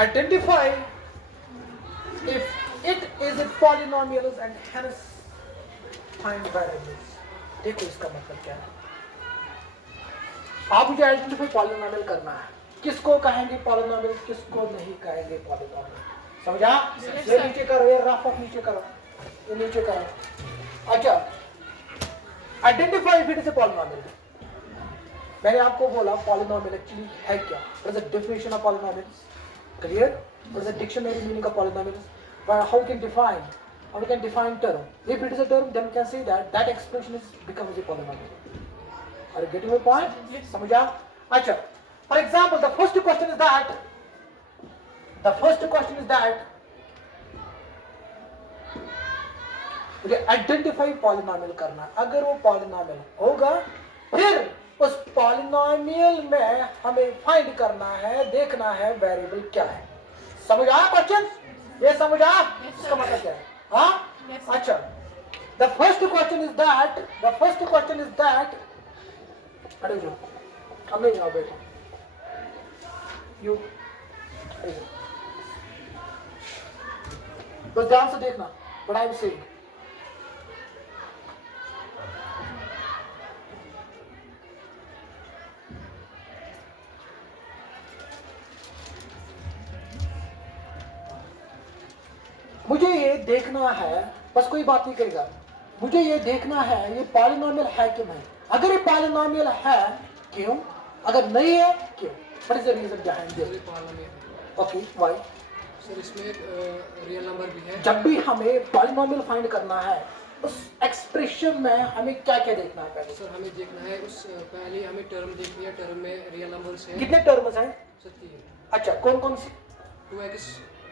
Identify if it is a polynomial and hence find variables. देखो इसका मतलब क्या है। आप मुझे आइडेंटिफाई पॉलिनोमियल करना है, किसको कहेंगे पॉलिनोमियल, किसको नहीं कहेंगे पॉलिनोमियल, समझा? ये नीचे करो, ये रफ ऑफ नीचे करो, ये नीचे करो। अच्छा, identify if it is a polynomial. मैंने आपको बोला पॉलिनोमियल एक्चुअली है क्या, what is the definition of polynomials, clear? What is the dictionary meaning of polynomials, how we can define, how we can define term. If it is a term, then we can say that that expression is becomes a polynomial. Are you getting my point? Yes. समझा? अच्छा, for example, the first question is that मुझे identify polynomial करना। अगर वो polynomial होगा, फिर उस polynomial में हमें फाइंड करना है, देखना है वेरिएबल क्या है। समझ आया क्वेश्चन? ये समझ आया? इसका मतलब क्या है? हाँ? अच्छा, the first question is that अरे जो हम नहीं जाओ बेटा, यू बस ध्यान से देखना, what I am saying. मुझे ये देखना है, बस कोई बात नहीं करेगा, मुझे ये देखना है ये पॉलिनोमियल है कि नहीं। अगर ये पॉलिनोमियल है, क्यों? अगर नहीं है, क्यों? What is the reason behind this? Okay, why? Sir इसमें रियल नंबर भी है। जब भी हमें पॉलिनोमियल फाइंड करना है, उस एक्सप्रेशन में हमें क्या क्या देखना है पहले? सर हमें देखना है उस पहले हमें टर्म देखनी है, टर्म में रियल नंबर्स है। कितने टर्म्स हैं? 37। अच्छा, कौन कौन से? 2x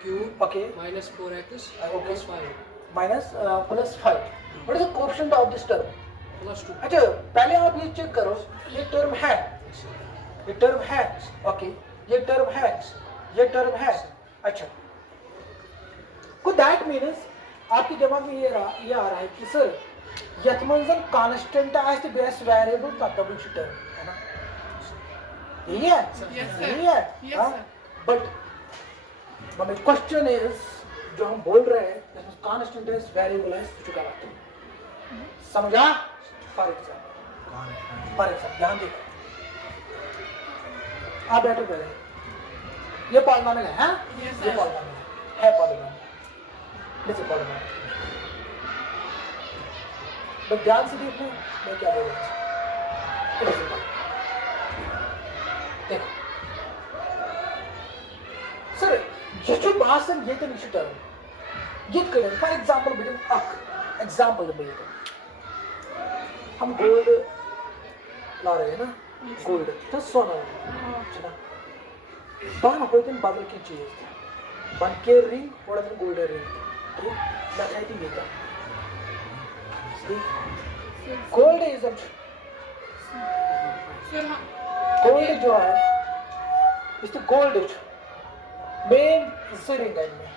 cube okay, minus 4x Okay. Plus 5 minus plus 5। What is the coefficient of this term? Plus 2। अच्छा, पहले आप ये चेक करो, ये टर्म है, ये टर्म है, ओके, ये टर्म है, ये टर्म है। अच्छा, को दैट मीन्स आपके दिमाग में ये आ रहा है कि सर यथमंजन constant as the base variable का डबल टर्म है ना, यही है? Yes, sir. यही है? Yes, हाँ? sir. बट क्वेश्चन इज, जो हम बोल रहे हैं कांस्टेंट इज वेरिएबल है चुका है, समझा? फॉर एग्जाम्पल ध्यान देखो, आप बैठो पहले, ये पॉलिनोमियल है, Yes, ये sir. पॉलिनोमियल है, polynomial this is polynomial. But ध्यान से देखो मैं क्या बोल रहा हूँ, देखो सर ये जो बात है ये तो नीचे टर्म ये करें। फॉर एग्जांपल बेटा अक एग्जांपल दे, हम गोल्ड ला रहे हैं ना, गोल्ड तो सोना है, बन होते हैं बदल की चीज, बन के रिंग और गोल्ड रिंग लगाई थी बेटा, गोल्ड इज गोल्ड जो है इस गोल्ड मेन रिंग है में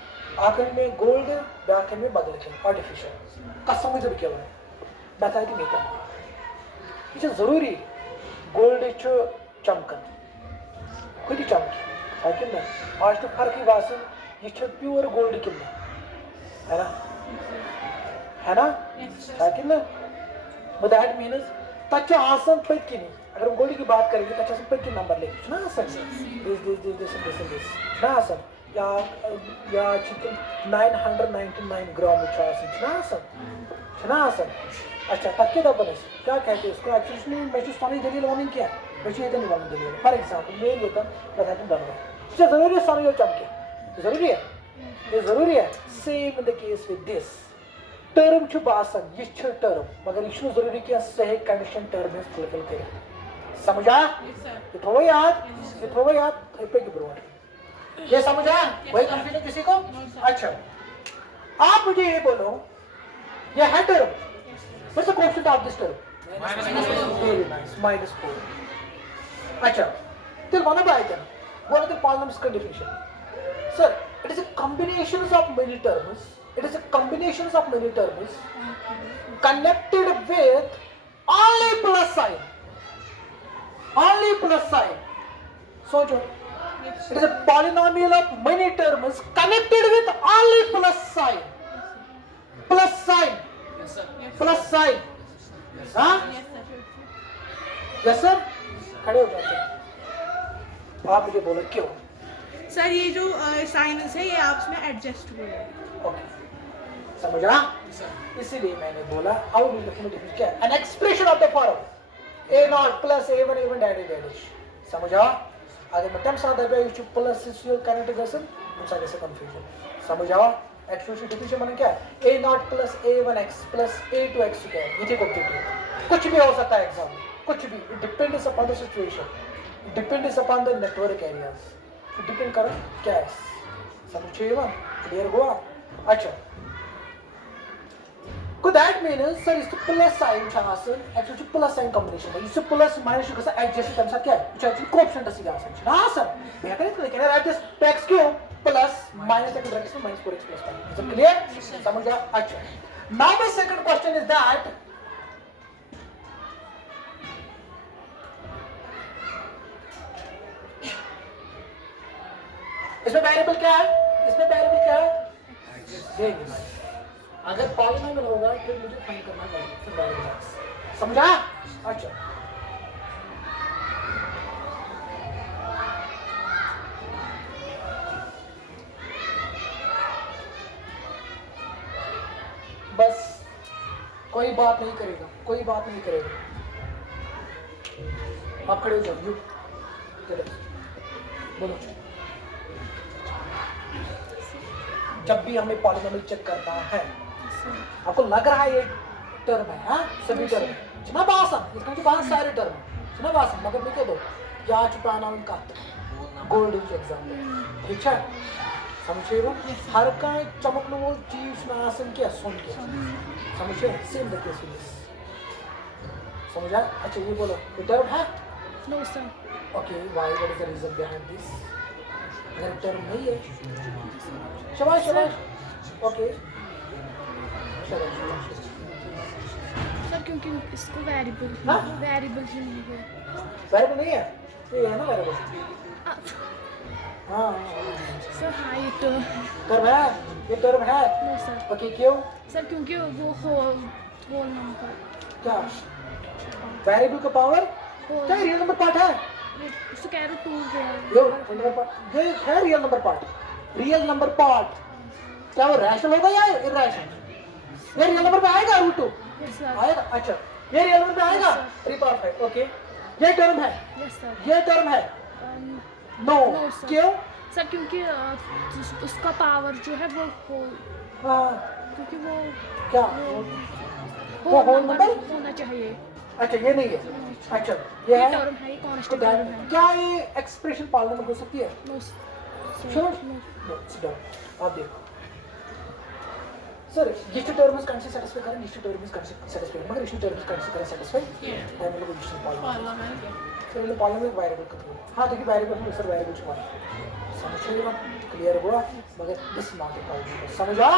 आखिर में गोल्ड बैक में बदल के आर्टिफिशियल कसम में जब क्या है बताई थी बेटा, ये जरूरी गोल्ड चमकन खुद चमकी है कि ना, आज तो फर्क ही बात है, ये प्योर गोल्ड कि है ना, है ना, है कि ना, दैट मीन्स तक आसन पत्ती नहीं, अगर हम गोल्ड की बात करेंगे तो आसन पत्ती नंबर लेके ना आसन दिस ना आसन या चिकन 999 ग्राम आसन ना आसन। अच्छा तक के दबने क्या कहते हैं इसको, एक्चुअली मैं जो सारी दलील वार्निंग क्या मैं ये नहीं वार्निंग दलील, फॉर एग्जांपल मैं लेता बता दूं दबना ये जरूरी है, सारे जो चमके जरूरी है, ये जरूरी है। Same in the case with this, term छु बासन ये छु टर्म मगर ये छु जरूरी कि सही कंडीशन टर्म में फुलफिल करे समझा ये थोड़ा याद थे पे की ब्रोड ये समझा कोई कंफ्यूजन किसी को अच्छा आप मुझे ये बोलो ये है term what's the coefficient of this term very nice -4 अच्छा till one by item what are the polynomials definition sir it is a combinations of many terms connected with only plus sign socho it is a polynomial of many terms connected with only plus sign Yes, sir. हाँ yes sir खड़े हो जाते हैं आप मुझे बोलो क्यों sir ये जो साइनस है ये आपस में एडजस्टेबल है ओके समझा इसीलिए मैंने बोला हाउ डू डेफिनेट क्या N expression of the form a naught plus a1 dash समझा अगर मैं टर्म्स आता है ये प्लस इज योर कैरेक्टरिज्म मुझे कैसे कंफ्यूजन समझा एक्सप्रेशन डिफिनेशन माने क्या a naught plus a1x plus a2x क्या है ये ठीक ऑब्जेक्टिव कुछ भी हो सकता है एग्जाम में कुछ भी it depends upon the situation it depends upon the network areas it depend करो क्या है समझिए ना क्लियर हुआ अच्छा को दैट मीन्स सर इस प्लस साइन छासन एक्चुअली प्लस साइन कॉम्बिनेशन है इस प्लस माइनस का एडजस्ट करना क्या है एक्चुअली कोएफिशिएंट असि आसन हां सर मैं कहते हैं कि adjust x cube plus minus x bracket में -4x + 5 इज क्लियर समझ आ अच्छा now the second question is that इसमें वेरिएबल क्या है अगर पॉलिनोमियल होगा फिर मुझे फाइंड करना पड़ेगा फिर वेरिएबल समझा अच्छा बस कोई बात नहीं करेगा आप खड़े हो जाओ यू बोलो जब भी हमें पॉलिनोमियल चेक करना है आपको लग रहा है ये टर्म है हाँ सभी टर्म जितना बासन इसका जो बहुत सारे टर्म जितना बासन मगर मैं क्या दो या चुपाना उनका गोल्ड एग्जाम ठीक है समझिए वो हर का चमकने वो चीज में आसन क्या सुन के समझिए सेम द केस विद समझा अच्छा ये बोलो ये टर्म है no sir okay why what is the reason behind this अगर टर्म नहीं है शाबाश ओके सर क्योंकि इसको वेरिएबल हाँ? ही नहीं है वेरिएबल नहीं है ये है ना वेरिएबल हाँ सर हाँ ये तो ये टर्म है नो सर ओके क्यों सर क्योंकि वो होल नंबर क्या वेरिएबल का पावर क्या रियल नंबर पार्ट है उसको कह रहा हूँ 2 नंबर पार्ट ये है रियल नंबर पार्ट क्या वो रैशनल होगा या इरैशनल ये रियल नंबर पे आएगा √2 आएगा अच्छा ये रियल नंबर पे आएगा 3/5 ओके ये टर्म है नो क्यों सर क्योंकि उसका पावर जो है वो हाँ क्योंकि वो क्या वो होल नंबर होना चाहिए अच्छा ये नहीं है अच्छा ये है टर्म है ये कांस्टेंट टर्म है क्या ये एक्सप्रेशन पॉलिनोमियल हो सकती है नो श्योर आप देखो सर ये टर्म इज कैन सैटिस्फाई करें ये टर्म इज कैन सैटिस्फाई मगर ये टर्म इज कैन सैटिस्फाई हम लोग इस पॉलिनोमियल सर ये पॉलिनोमियल वेरिएबल का हां देखिए वेरिएबल में सर वेरिएबल छुपा समझिए ना क्लियर हुआ मगर दिस नॉट ए पॉलिनोमियल समझा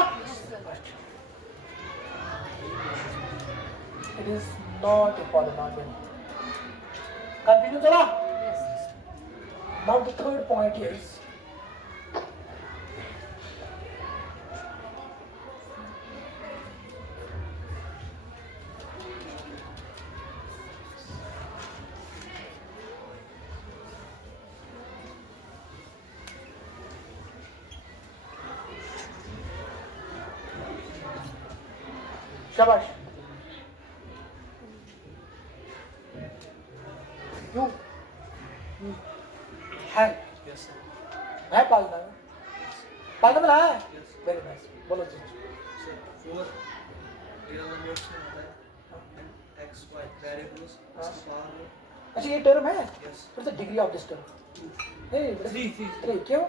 it is not a polynomial confusion चला now the third point is शाबाश यू है है पालना है वेरी नाइस बोलो जी ट्रिग्नोमेट्री में आता है x y वेरिएबल्स उसकी पावर में अच्छा ये टर्म है यस फिर से डिग्री ऑफ दिस टर्म नहीं थ्री क्यों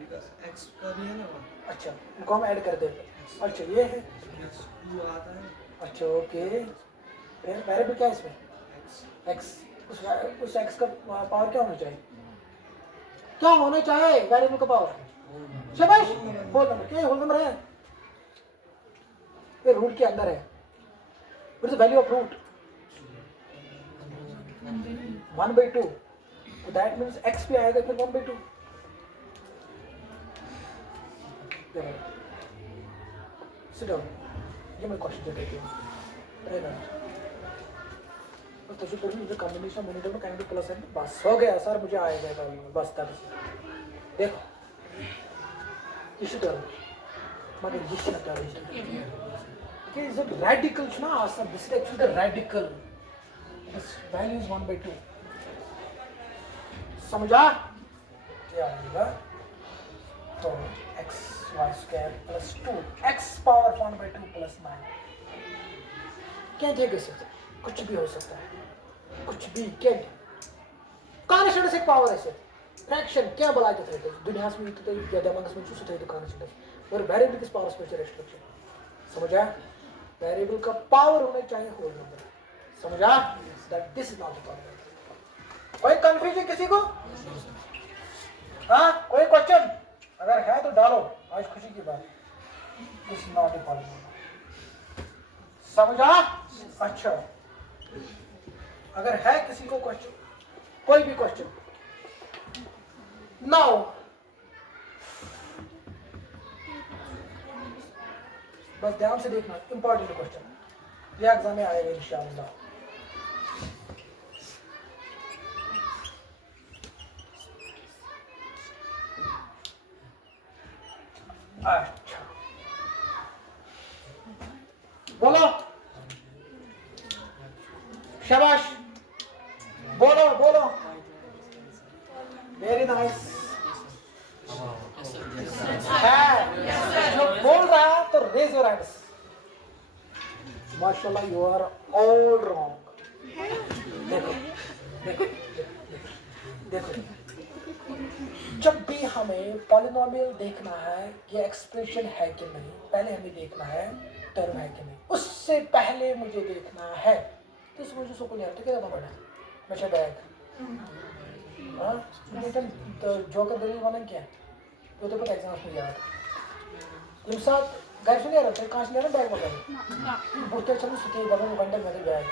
बिकॉज़ x का भी है ना 1 अच्छा इनको हम ऐड कर देते हैं अच्छा ये है यस 2 आता है अच्छा ओके फिर वेरिएबल क्या है इसमें x x उस x का पावर क्या होना चाहिए वेरिएबल का पावर शाबाश होल नंबर क्या होल नंबर है ये रूट के अंदर है what is the value of root 1/2 तो दैट मींस x भी आएगा फिर 1/2 sit down ये मैं क्वेश्चन दे देती हूँ तो तुझे पूरी मुझे कॉम्बिनेशन मोनिटर में कहीं भी प्लस है बस हो गया सर मुझे आएगा बस तब देखो इसी तरह मगर ये क्या कर रही है कि इज इट रैडिकल ना awesome this is actually the radical this value is 1/2 समझा क्या आएगा तो xy² plus 2 x power 1/2 plus 9 क्या थे कुछ भी हो सकता है कुछ भी क्या कांस्टेंट से पावर ऐसे फ्रैक्शन क्या बोलाते थे दुनिया में तो ज्यादा मंगस में चूसते थे कांस्टेंट और वेरिएबल किस पावर स्पेशल रिस्ट्रिक्शन समझा वेरिएबल का पावर होना चाहिए होल नंबर समझा that this is not the problem कोई कंफ्यूजन किसी को हाँ कोई क्वेश्चन अगर है तो डालो आज खुशी की बात this is not the problem समझा अच्छा अगर है किसी को क्वेश्चन कोई भी क्वेश्चन नाउ बस ध्यान से देखना इंपॉर्टेंट क्वेश्चन ये एग्जाम में आएगा इंशाअल्लाह अच्छा बोलो शाबाश बोलो बोलो वेरी नाइस है जो बोल रहा है तो रेज योर हैंड्स माशाल्लाह यू आर ऑल रॉन्ग देखो देखो देखो जब भी हमें पॉलिनोमियल देखना है ये एक्सप्रेशन है कि नहीं पहले हमें देखना है टर्म है कि नहीं उससे पहले मुझे देखना है तो मुझे सुकून नहीं आता क्या बड़ा बच्चा बैग हाँ तो जो का दलील बना क्या तो पता एग्जाम में याद ये साथ घर से नहीं आ रहा कहाँ से नहीं आ रहा बैग बगैर बुढ़ते चलो सुते बगल में बंडल मेरे बैग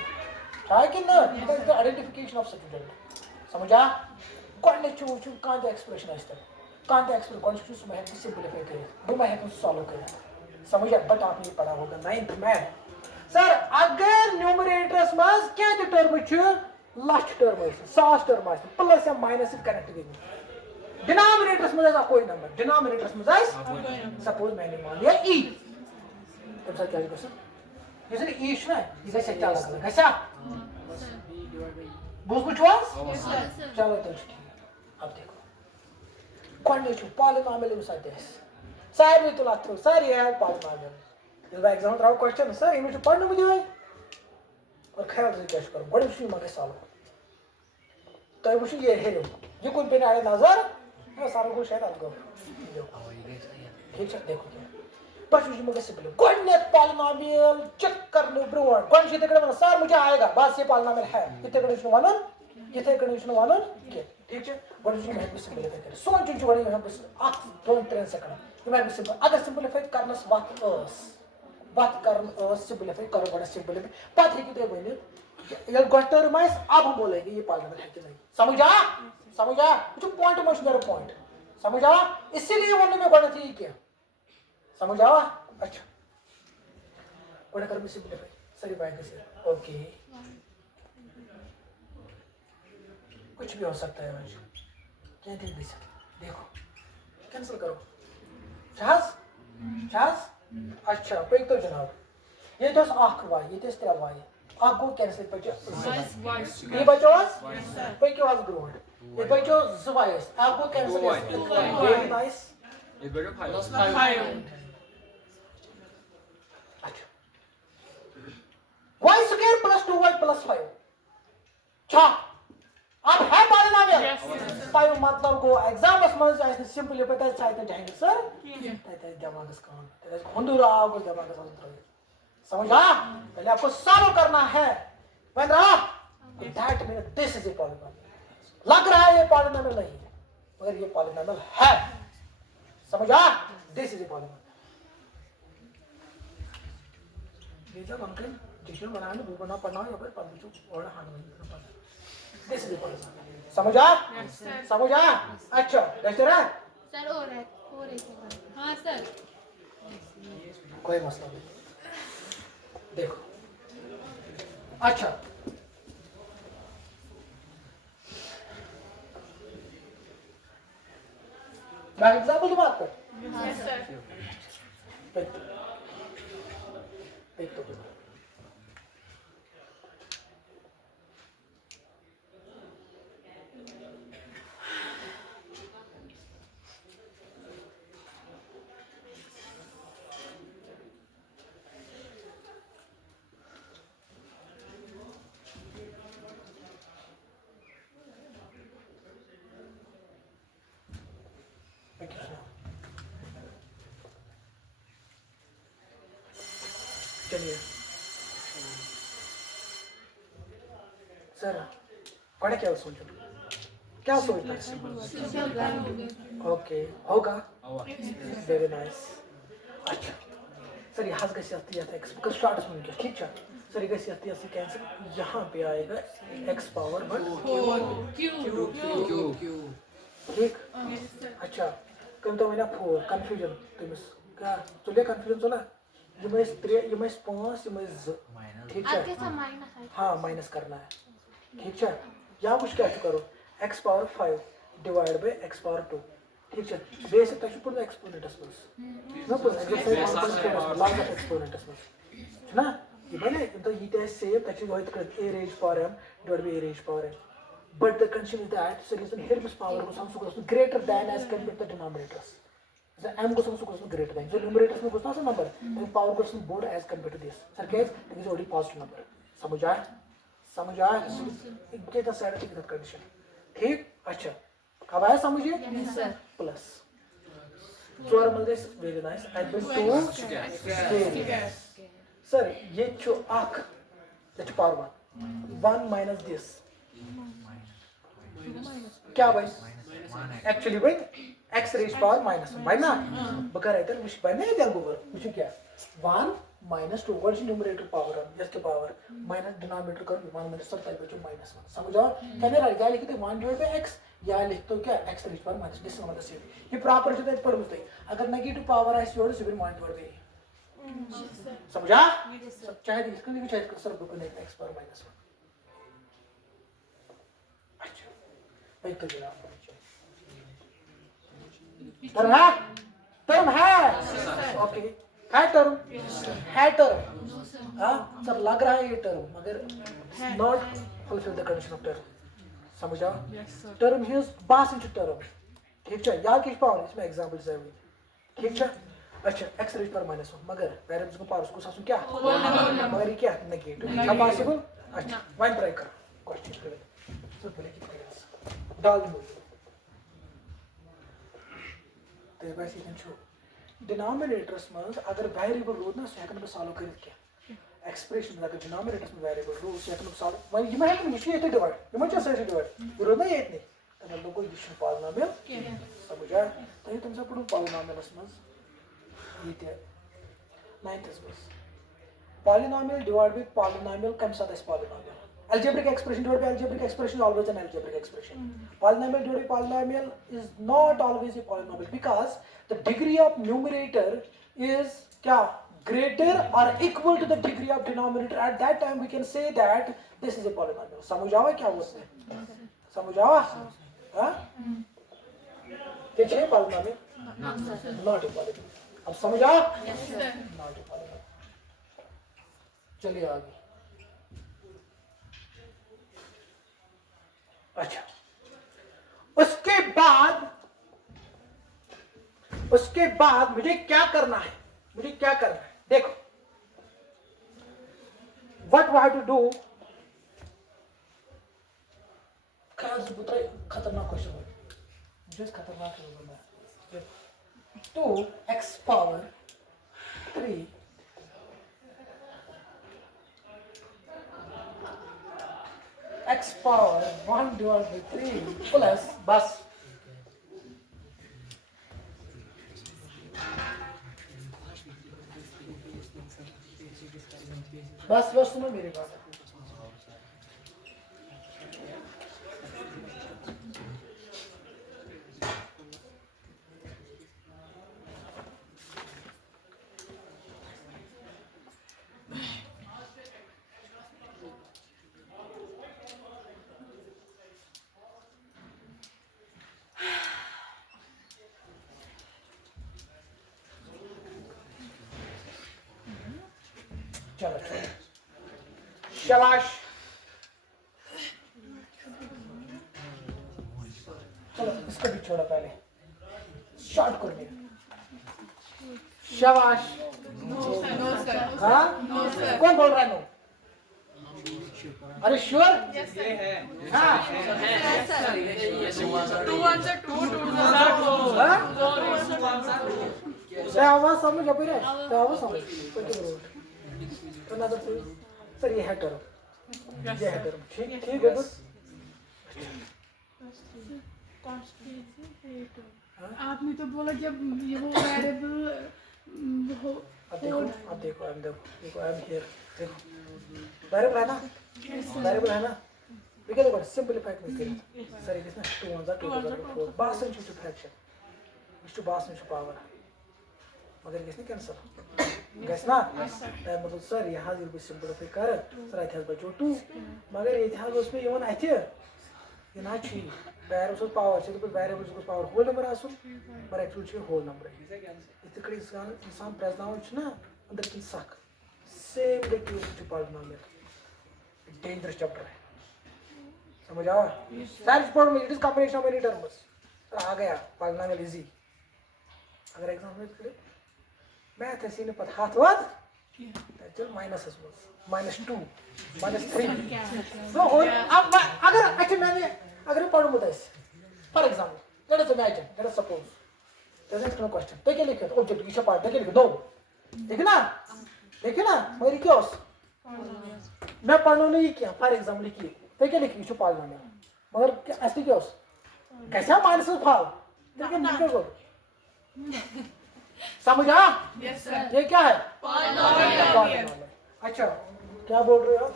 है कि ना आइडेंटिफिकेशन ऑफ स्टूडेंट समझा कौन चू कहाँ एक्सप्रेशन है इस तरह कहाँ एक्सप्रेशन कौन चूज मैं सिंपलीफाई करें वो मैं सॉल्व करें समझा बट आपने पढ़ा होगा 9th में सर अगर न्यूमरेटर्स में क्या टर्म लच टर्म सास टर्म प्लस या माइनस कनेक्ट गई डिनोमिनेटर्स में कोई नंबर डिनोमिनेटर्स में सपोज मैंने मान लिया ई तब सर क्या कर ये ई ना ये क्या अलग अलग ऐसा बुझवास चलो तो ठीक है अब देखो कौन पॉलिनोमियल सर भी तो लाते सर ये है पॉलिनोमियल इस बार एग्जाम त्राव क्वेश्चन सर इमेज पढ़ने मुझे भाई और ख्याल से कैश करो बड़े मुश्किल मगे सॉल्व तो मुझे ये है ये कौन पे आए नजर मैं सारा कुछ शायद आपको ठीक है देखो बस मुझे मगे सिंपल कौन ने पॉलिनोमियल चेक करने ब्रोड कौन सी तक सर मुझे आएगा बस ये पॉलिनोमियल है कितने कंडीशन वाला कितने कंडीशन वाला ठीक है बट मुझे मैं सिंपल कर सोच जो बड़ी है बस 2-3 सेकंड मैं सिंपल अगर सिंपलीफाई करना बात कर सिंपलीफाई करो बड़ा सिंपलीफाई बात है कि तो बने ये क्वेश्चन में अब हम बोलेंगे ये पॉलिनोमियल है कि नहीं समझा जो पॉइंट मोशन करो पॉइंट समझा इसीलिए वन में बना थी क्या समझा अच्छा बड़ा कर सिंपलीफाई सही बात है ओके कुछ भी हो सकता है आज क्या देखो कैंसिल करो जहाज अच्छा पे तो जनाब ये तो आख वाई ये तो तेरा वाई आपको कैंसिल बचो ये बचो पे क्यों आज ग्रोड ये बचो जवाइस आपको कैंसिल वेरी नाइस ये बचो 5 अच्छा y square plus 2y plus 5 छा अब है पॉलिनोमियल तायो मतलब गो एग्जाम्स मंज आइस सिंपली पता है चाहे जाएंगे सर तते दिमाग काम तते हुंदुर आओ दिमाग समझा पहले आपको सॉल्व करना है बन रहा that mean this is a polynomial लग रहा है ये पॉलिनोमियल नहीं है मगर ये पॉलिनोमियल है समझा दिस इज ए पॉलिनोमियल ये जब अंकल डिक्शनरी बनाने बुक बना पढ़ना है फिर पढ़ जो और हाथ में पढ़ना दिस इज ए पॉलिनोमियल समझा समझा अच्छा देखते रहे सर और है हाँ सर कोई मसला नहीं देखो अच्छा मैं एग्जाम्पल की बात कर एक तो चलिए सर कौन क्या सोचो क्या सोचता है ओके होगा वेरी नाइस अच्छा सर यहाँ से कैसे आती है एक्स का स्टार्ट में क्या ठीक है सर ये कैसे आती है कैंसिल यहाँ पे आएगा एक्स पावर बट ठीक अच्छा कम तो मैंने 4 कंफ्यूजन तुम क्या चलिए कंफ्यूजन चला ये मैं 3 ये मैं 5 ये मैं ठीक है हाँ माइनस करना है ठीक है यहाँ कुछ क्या करो x power 5 divide by x power 2 ठीक है बेसिक तक पुट एक्सपोनेंटस प्लस ना पुट एक्सपोनेंटस प्लस ना ये बने तो ये टेस्ट सेम तक होइत कर a raised power m divided by a raised power n but the condition is that so reason here this power goes also greater than as compared to the denominators so m goes also greater than so numerators में goes ना number then power goes board as compared to this sir case it is already positive number समझ आया get the side of the condition ठीक अच्छा अब आया समझिए plus 4 multiply very nice add by 2 sir ये जो आख दैट पावर 1 माइनस दिस क्या भाई एक्चुअली भाई x रेज पावर माइनस 1 भाई ना बकर है तो विश बने देंगे ऊपर कुछ क्या 1 minus 2 what is numerator power just the power minus denominator कर 1 minus सब टाइप बच्चों minus 1 समझो कहने रहा क्या लिखते 1 divided by x या लिख तो क्या x raise power minus this मतलब सेम ये प्रॉपर जो है पढ़ मुझे अगर नेगेटिव पावर है जोड़ से भी 1 divided by समझा सब चाहे इसका भी चाहे सर को नहीं x पावर माइनस 1 अच्छा एक तो जनाब टर्म है ओके है टर्म हाँ सर लग रहा है ये टर्म मगर not fulfil the condition of term समझा टर्म हिज बास इनटू टर्म ठीक है याद किस पावर इसमें एग्जांपल है ठीक है अच्छा x रेज पर -1 मगर वेरिएबल्स को पावर उसको सासू क्या मगर ये क्या नेगेटिव क्या पॉसिबल अच्छा वन ट्राई कर क्वेश्चन कर सो पहले की डाल दो तो बस ये छो डिनोमिनेटर्स में अगर वेरिएबल रोज ना सेकंड में सॉल्व कर क्या एक्सप्रेशन में अगर डिनोमिनेटर्स में वेरिएबल रोज सेकंड में सॉल्व मैं ये मैं मुझे ये डिवाइड ये मैं जैसे डिवाइड ये रोज ना ये इतने तो मतलब कोई डिशन पॉलिनोमियल समझा तो ये तुमसे पढ़ो पॉलिनोमियल्स में ये क्या 9th बस पॉलिनोमियल डिवाइड विद पॉलिनोमियल कम साथ इस polynomial algebraic expression divided by algebraic expression is always an algebraic expression polynomial divided by polynomial is not always a polynomial because the degree of numerator is kya greater or equal to the degree of denominator at that time we can say that this is a polynomial समझ आवा क्या उससे समझ आवा हाँ क्या है polynomial not a polynomial अब समझ आ not a polynomial चलिए आगे अच्छा उसके बाद मुझे क्या करना है देखो what we have to do? ख्याल से पुत्र खतरनाक क्वेश्चन है, जो खतरनाक है वो मैं 2x power 3 x power 1 divided by 3 plus बस सुनो मेरी बात। चलो शाबाश, चलो इसको भी छोड़ो पहले, शॉर्ट कर दिया। शाबाश। हाँ कौन बोल रहा है नो? अरे श्योर? हाँ आवाज समझ अभी रहे, आवाज समझ सर ये है टर्म, ये है टर्म, ठीक ठीक है। आपने तो बोला जब ये वो वेरिएबल हो। अब देखो आई एम हियर, देखो वेरिएबल है ना, वेरिएबल है ना, वी कैन गो सिंपलीफाई करके सर ये कितना 2 1 2 4 बासन टू फ्रैक्शन इस टू बासन टू पावर मगर किसने कैंसिल गैस ना मतलब सर यहाँ भी सिंपलीफाई कर सर आई थी बचो 2 मगर ये था उसमें ये वन आई थी ये ना छी वेरिएबल पावर से तो वेरिएबल को पावर होल नंबर आसो पर एक्चुअली छ होल नंबर इतने कड़ी इंसान प्रेजनाव छ ना अंदर की सक सेम लेके टू पॉलिनोमियल डेंजरस चैप्टर है, समझ आया? सर्च पढ़ो में it is combination of many terms आ गया पॉलिनोमियल इजी। अगर एग्जाम में करे मैथ ऐसे ने पता हाथ वाद चल माइनस -2 -3 सो और अब अगर अच्छा मैंने अगर पढ़ो मुद्दा for example let us imagine, let us suppose there is no question तो क्या लिखे ऑब्जेक्ट की पार्ट क्या लिखे दो देखिए ना मेरी क्या मैं पढ़ने नहीं किया फॉर एग्जांपल लिखिए तो क्या लिखी जो पाल में मगर ऐसे क्या कैसा माइनस फाल लेकिन निकल समझ आ? Yes sir. ये क्या है? पॉलिनोमियल। अच्छा क्या बोल रहे हो आप?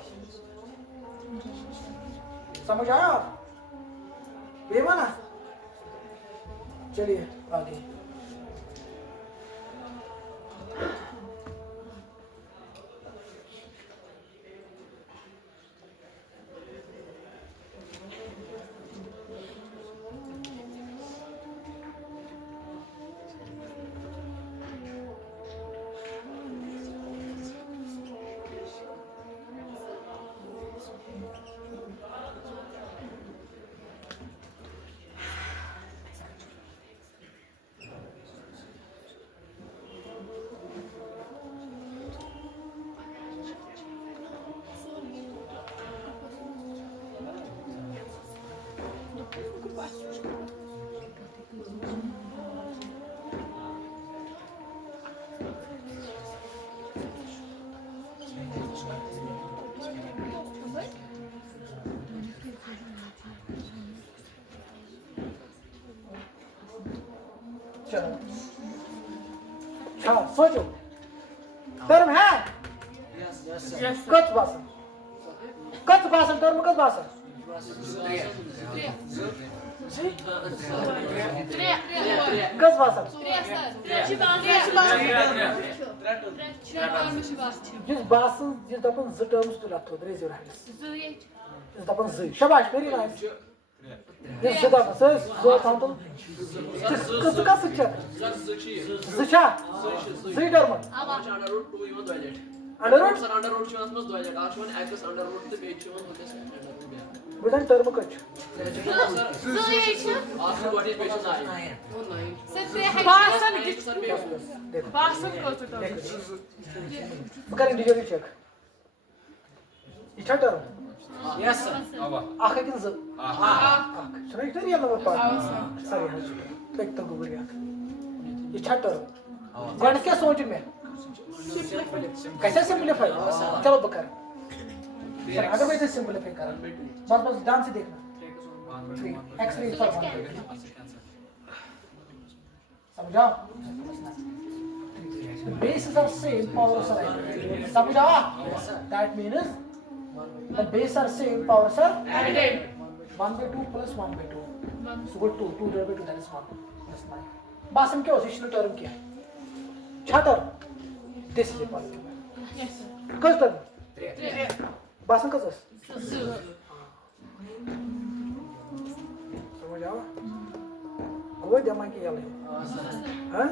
समझ आया आप? ये माना चलिए आगे। हाँ सोचो टर्म है कत भाषण टर्म कत भाषण कत भाषण जिस भाषण जिस दपन ज टर्म्स तो रखो रेज योर हैंड्स जिस दपन ज शाबाश वेरी नाइस जिस ज दपन सर जो था तो कत का सच्चा zcha z term under root छ असमस 2 जेट आछवन एक्स अंडर रूट ते बेच छवन होते विदन टर्म कच आसु व्हाट इज बेस 9 भाषण को तो कर इंटीजर चेक ये छा टर्म यस सर आख किन ज आख छना इतना रियल नंबर पार सॉरी हां एक तो गूगल याक ये छा टर्म गण क्या सोच में कैसे सिंपलीफाई चलो बकर अगर मैं इसे सिंपलीफाई करा बस ध्यान से देखना x raised to 1 समझा the bases are same powers are identical समझा that means the bases are same powers are identical 1/2 plus 1/2 so go 2 divided by 2 that is 1 that's 9 बासम क्या ऑसिशनल टर्म क्या छाटर this is a positive Yes, sir. कस term बासम कस समझ आओ गो जमा के याले हां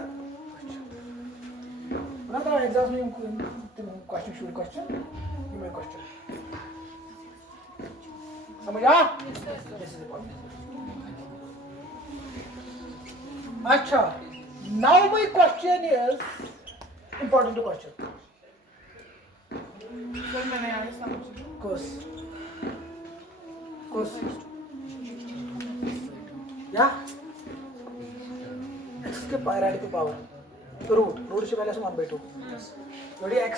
another example you question should question you may question समझ आ this is a point अच्छा now my question is important question Sir, मैंने यार समझ cos या x के radical power root से पहले से 1/2 what is x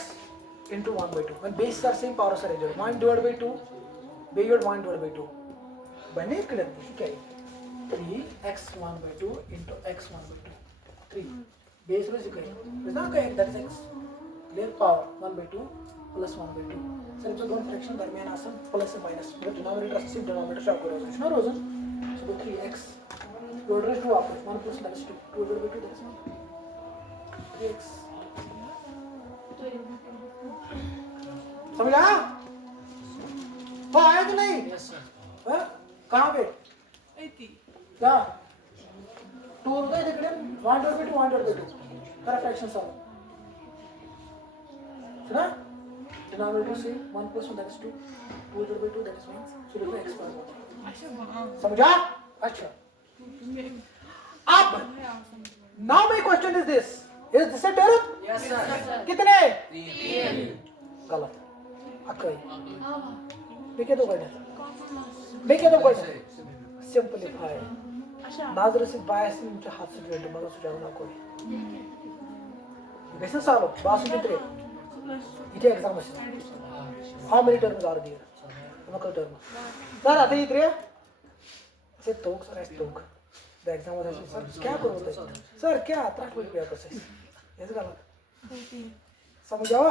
into 1/2 when bases are same powers are equal 1 divided by 2 base 1 divided by 2 बने क्लियर क्या है 3x 1/2 into x 1/2 3 base is equal is not correct that is x clear power 1/2 plus 1/2 sir जो दोन fraction दरमियान आसन plus से minus मतलब denominator से डिनोमिनेटर शॉक हो रहा है ना रोजन so 3x divided by 2 वापस 1 plus minus 2 divided by 2 that is 1 3x समझ आया वो आया कि नहीं यस सर हाँ कहाँ पे 80. क्या 2 रुपए देखने 1 divided by 2 1 divided by 2 करा फ्रैक्शन सॉल्व सुना डिनोमिनेटर से 1 plus 1 that is 2 2 divided by 2 that is 1 so लिखो x power 1 अच्छा हाँ. समझा अच्छा अब now my question is this a term yes sir कितने 3 गलत अकई बेके दो गड़े सिंपलीफाई नाजर से बायस में हाथ से जोड़ मगर सुझाव ना कोई वैसे सालो बासु कितने इथे एग्जाम है how many terms are there Makar term sir आते ही इतने से तोक सर ऐसे तोक the exam was sir क्या करोगे सर क्या आता है कोई पेपर से ऐसे गलत समझ आओ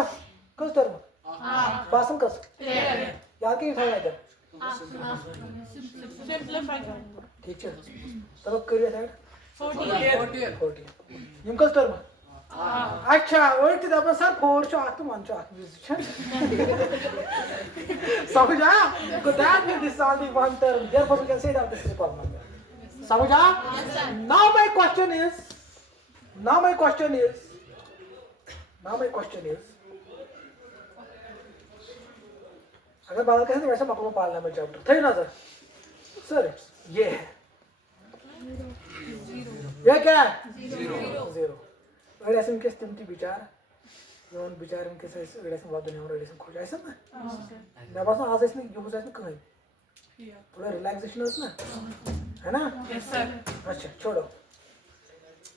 कस term बासम कस याद की था इधर Simplify. ठीक है तब करिए सर 40 यम कस term अच्छा वही तो अपन सर 4 चो आत मन चो आत समझ आ so that means this is only one term therefore we can say that this is a polynomial समझ आ now my question is अगर बात करें तो वैसे मकलूम पालना में चैप्टर थे ना सर ये है ये क्या है 0 अगर ऐसे इनके स्थिति विचार जोन विचार इनके से ऐसे बात दुनिया में ऐसे खोज ऐसा ना मैं बस आज इसमें यूज ऐसे कहीं थोड़ा रिलैक्सेशन है ना है ना Yes, sir. अच्छा छोड़ो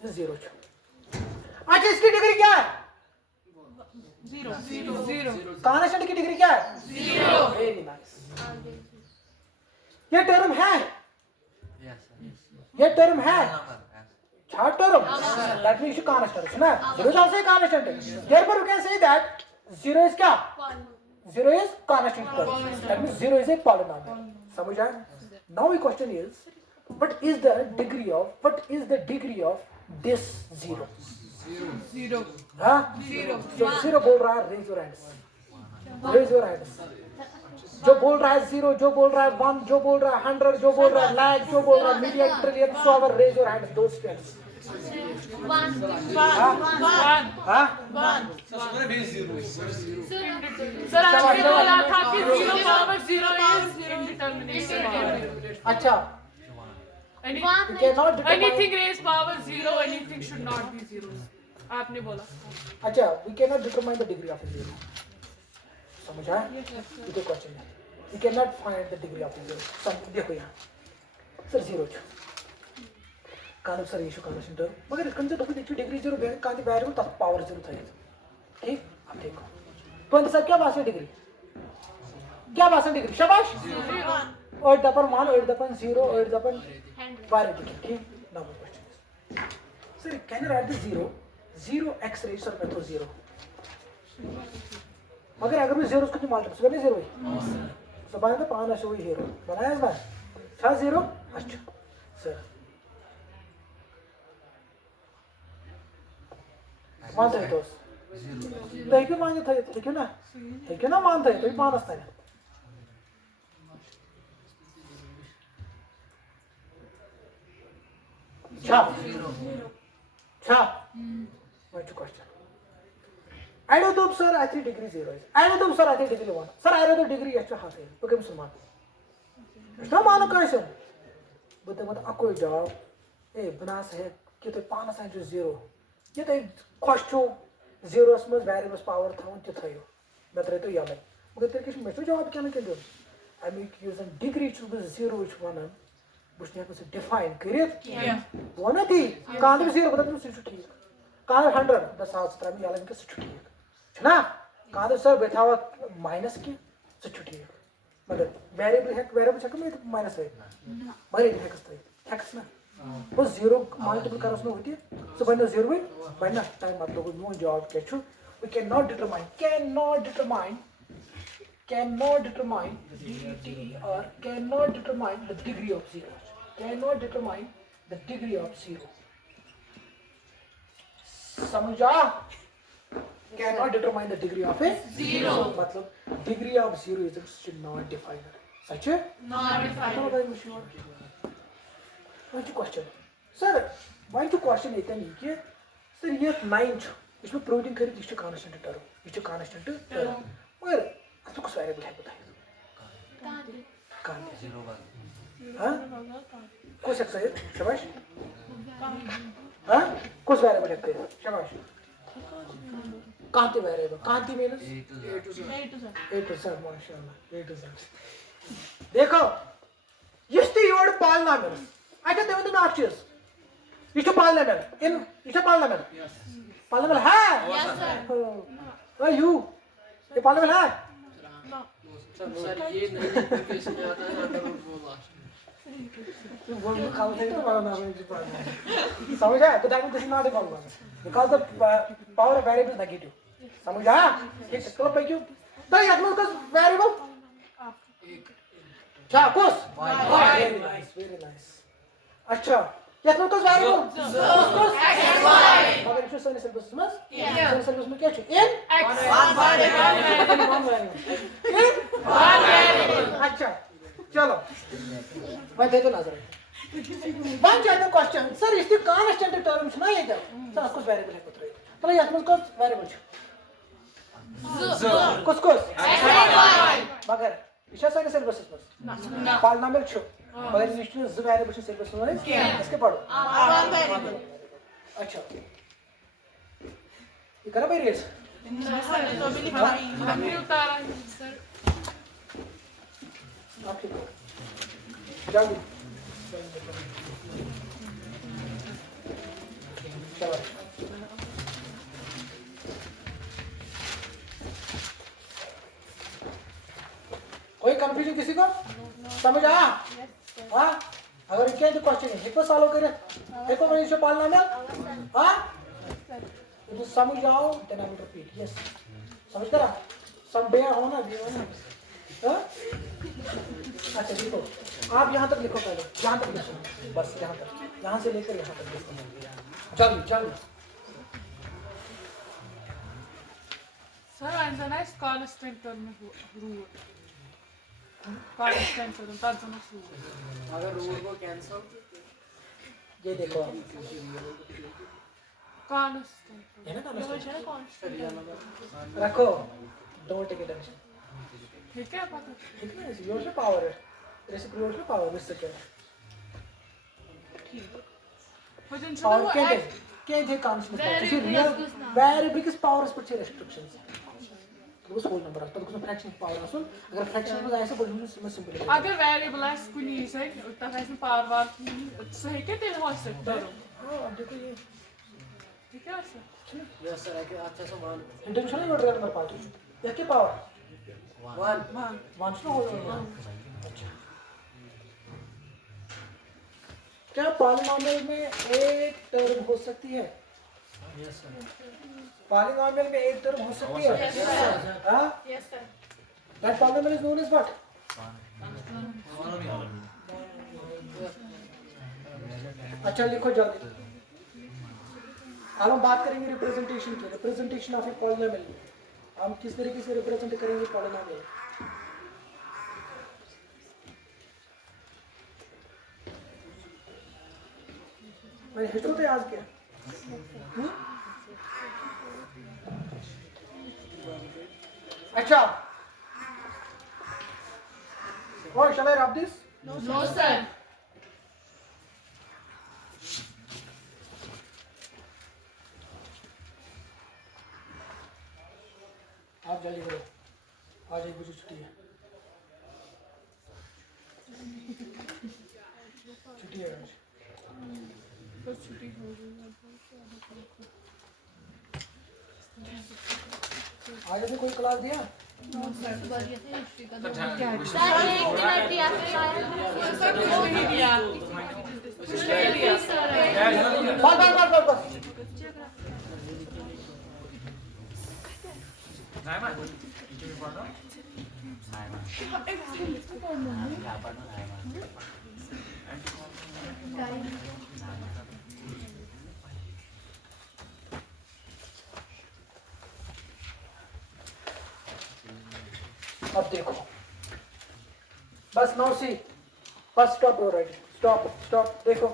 ये 0 अच्छा इसकी डिग्री क्या है 0. कांस्टेंट की डिग्री क्या है 0 वेरी नाइस ये टर्म है ये टर्म है क्या टर्म दैट मींस कांस्टेंट है ना 0 is also constant therefore we can say that 0 is क्या 0 is constant term that means 0 is a polynomial समझ आया now the question is what is the degree of this 0 हाँ 0 0 बोल रहा है raise your hands जो बोल रहा है 0 जो बोल रहा है 1 जो बोल रहा है 100 जो बोल रहा है lakh जो बोल रहा है million trillion sovereign raise your hands those hands हाँ Sir, आपने बोला था कि 0 power 0 is indeterminate. अच्छा Anything raised power 0, anything should not be 0. आपने बोला. अच्छा we cannot determine the degree of a 0 समझा? ये क्वेश्चन है. You cannot find the degree of the zero. सब देखो यहाँ. सर 0 च. कान सर ये शो कान टर्म. मगर इसका जो देखिए डिग्री 0 है कान की वैल्यू तब पावर 0 था. ठीक? अब देखो. तो अंदर क्या बात है डिग्री? क्या बात है डिग्री? शाबाश. 8 दफन 1, 8 दफन 0, 8 दफन 100. ठीक? Now my question is, sir, can you write the 0? 0x raised to the power 0. मगर अगर मैं 0 उसको तो मल्टीप्लाई करने 0 है. तो बनाया तो 5 ऐसे हुई 0. बनाया इस बार. था 0? अच्छा. सर. मानते हैं दोस्त. Thank you मानते थे. Thank you ना. Thank you ना मानते हैं. तो भी 5 असता है. Chop. What's your question? I know the sir I think degree 0 is. I know the sir I think degree 1. Sir I know the degree extra half है. तो क्या मुसलमान? इसका मानो कैसे? बता मत आपको जवाब. बनास है कि तो 5 है जो 0. ये तो question 0 में variables power था उन तो यो. मैं तो याद है. मगर तेरे किस में तो जवाब क्या निकल दो? I make use of degree to the 0 which one. बुझने को से define करिए. वो ना थी. कहाँ तो 0 बता तुम सिर्फ ठीक. कहाँ 100 10 17 में याद है कि सिर्फ ठीक. ना कहाँ तो सर बैठा हुआ माइनस की सिर्फ ठीक. मतलब वेरिएबल है में माइनस है. मगर ये हैक्स ना. वो 0 मल्टीपल कर उसमें होती है. तो बना 0 में बना टाइम मतलब नो जॉब क्या छू. We cannot determine DETR cannot determine the degree of 0. Cannot determine the degree of 0. समझा? Cannot determine the degree of a 0. मतलब degree of 0 is not defined. सच है? Not defined. What's your question? Sir, why you question it then? ये sir ये 9 इसमें proving करी इस constant term. इस constant term. मगर आपको कुछ वेरिएबल है बताइए. कहाँ 0 1. हाँ? कुछ एक्स है. शाबाश. हाँ? कुछ वेरिएबल है. शाबाश. कांति वेरिएबल. कांति मीन्स A to Z माशाल्लाह. A to Z. देखो. ये वर्ड पालना मेरे. अच्छा देव तो नाचियस. इस पालना मेरे. इन इस पालना मेरे. पालना मेरे है. Yes sir. यू. ये पालना मेरे है. सर ये नहीं इसमें आता है अंडर रूट वो लास्ट. वो खाओ से तो पालना मेरे. समझ आया? तो दैट इज नॉट ए पालना. Because the power of variable is negative. समझ आया? ये चलो पे क्यों? तो ये अपने का variable. अच्छा कुछ. Very nice. अच्छा ये अपने का variable. कुछ. मगर इसमें सही सिलेबस में. सही सिलेबस में क्या चाहिए? In अच्छा चलो. मैं दे दो नजर. वन चाहिए क्वेश्चन. सर इसके कांस्टेंट टर्म्स ना ये जब. सर कुछ वेरिएबल है पुत्र. तो ये अपने को वेरिएबल कुछ मगर इशा सारे सिलेबस में पालना में छो. मगर इसमें ज वेरिएबल सिलेबस में इसके पढ़ो. अच्छा ये करा भाई रेस. तो भी हम भी उतारा है सर. आप ठीक हो. जल्दी. चलो. कोई कंफ्यूजन किसी को? समझ आया? हाँ? अगर क्या तो क्वेश्चन है. एक को सॉल्व करे. एक को इसे पालना में. हाँ? तो समझ जाओ. then I will repeat. Yes. समझ करा? सब बेया होना भी होना. हाँ? अच्छा लिखो. आप यहाँ तक लिखो पहले. यहाँ तक लिखो. बस यहाँ तक. यहाँ से लेकर यहाँ तक लिखो. चल. Sir, आंसर है कांस्टेंट टर्म में रूल. Constant term rule. अगर रूट को कैंसिल ये देखो. कांस्टेंट है ना कांस्टेंट. कांस्टेंट रखो. Don't take it tension. ठीक है पता. ठीक है. योर पावर है. रेसिप्रोकल पावर में से पोटेंशियल और वो क्या थे कांस्टेंट. किसी रियल वेरिएबल किस पावर पर छे रेस्ट्रिक्शंस. तो होल नंबर तो कुछ फ्रैक्शन पावर आसन अगर फ्रैक्शन में आए बड़ी में सिंपल अगर वेरिएबल आस कुनी से तब आस पावर वार सही के तेल हो सकता है हां अब देखो ये ठीक है सर यस सर आके अच्छा समान इंटेंशनली वर्ड नंबर पार्ट या के पावर 1 1 से होल अच्छा क्या पॉलिनोमियल में एक टर्म हो सकती है यस सर पॉलिनोमियल में एक टर्म हो सकती है Yes, sir. हां yes sir that polynomial is known as what अच्छा लिखो जल्दी अब हम बात करेंगे रिप्रेजेंटेशन की रिप्रेजेंटेशन ऑफ ए पॉलिनोमियल हम किस तरीके से रिप्रेजेंट करेंगे पॉलिनोमियल मैं हिस्ट्री तो आज के अच्छा What shall I rub this? No sir आप जल्दी करो आज 1 बजे छुट्टी है छुट्टी है आज बस छुट्टी हो गई आज आपने कोई क्लास दिया बस अब देखो बस now see bus stop your writing stop देखो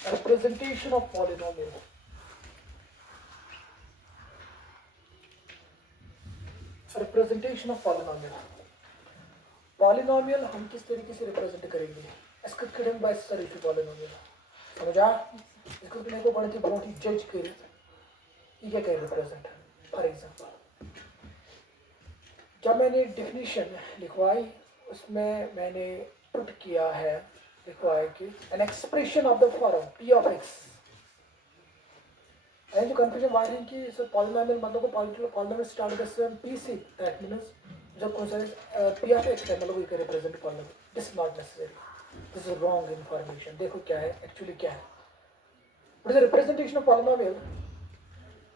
representation of polynomial representation of polynomial हम किस तरीके से रिप्रेजेंट करेंगे इसका किरण बाय सरीफी पॉलिनोमियल समझा इसको मेरे को बड़े बहुत ही जज कर ये क्या कह रिप्रेजेंट फॉर एग्जांपल जब मैंने डेफिनेशन लिखवाई उसमें मैंने पुट किया है लिखवाया कि an expression of the form p of x and जो कंफ्यूजन आ रही है कि सर पॉलिनोमियल मतलब को polynomial start with some p से दैट मींस जब कौन सा p ऑफ x है मतलब वो represent polynomial this is not necessary this is wrong information देखो क्या है एक्चुअली क्या है what is the representation of polynomial